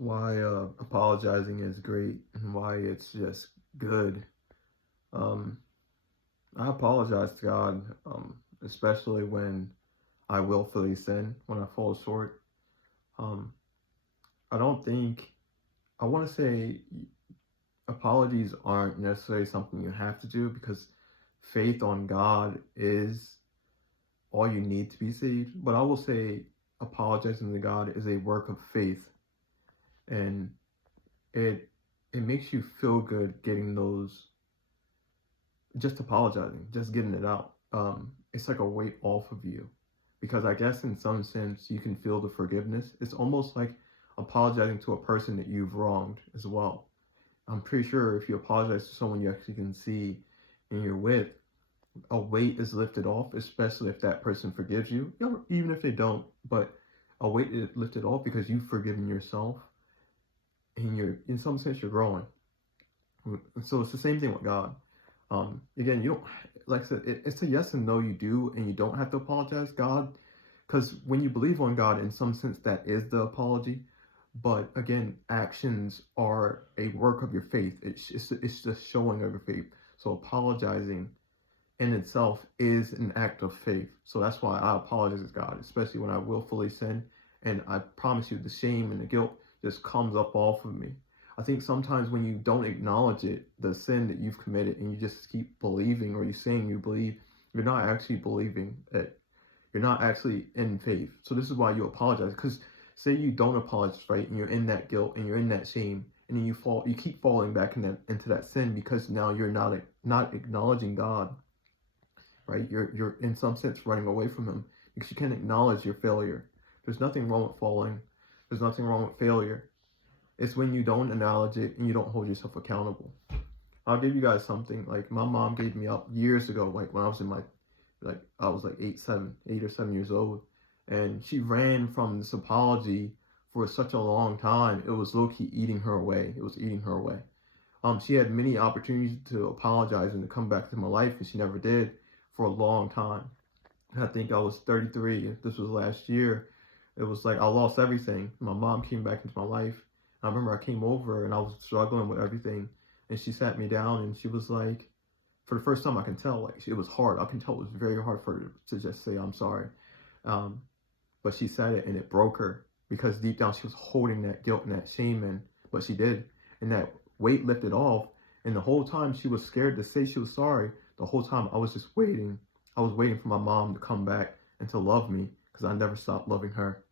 why apologizing is great and why it's just good. Um, I apologize to God, especially when I willfully sin, when I fall short. Um, I don't think, I want to say apologies aren't necessarily something you have to do because faith on God is all you need to be saved. But I will say apologizing to God is a work of faith, and it it makes you feel good getting those, just apologizing, just getting it out. It's like a weight off of you, because I guess in some sense you can feel the forgiveness. It's almost like apologizing to a person that you've wronged as well. I'm pretty sure if you apologize to someone you actually can see and you're with, a weight is lifted off, especially if that person forgives you, even if they don't. But a weight is lifted off because you've forgiven yourself, and you're, in some sense, you're growing. So it's the same thing with God. Again, you don't, like I said, it's a yes and no. You do and you don't have to apologize God, because when you believe on God, in some sense, that is the apology. But again, actions are a work of your faith. It's just showing of your faith. So apologizing in itself is an act of faith. So that's why I apologize to God, especially when I willfully sin. And I promise you, the shame and the guilt just comes up off of me. I think sometimes when you don't acknowledge it, the sin that you've committed, and you just keep believing, or you're saying you believe, you're not actually believing it. You're not actually in faith. So this is why you apologize. Because say you don't apologize, right, and you're in that guilt and you're in that shame, and then you keep falling back into that sin because now you're not acknowledging God, right? You're in some sense running away from Him because you can't acknowledge your failure. There's nothing wrong with falling. There's nothing wrong with failure. It's when you don't acknowledge it and you don't hold yourself accountable. I'll give you guys something. Like, my mom gave me up years ago, like when I was in my, I was like 8 or 7 years old. And she ran from this apology for such a long time. It was low-key eating her away. It was eating her away. She had many opportunities to apologize and to come back to my life, and she never did for a long time. And I think I was 33. This was last year. It was like I lost everything. My mom came back into my life. I remember I came over and I was struggling with everything, and she sat me down and she was like, for the first time I can tell, like, it was hard. I can tell it was very hard for her to just say, I'm sorry. But she said it and it broke her, because deep down she was holding that guilt and that shame in, but she did. And that weight lifted off. And the whole time she was scared to say she was sorry. The whole time I was just waiting. I was waiting for my mom to come back and to love me, because I never stopped loving her.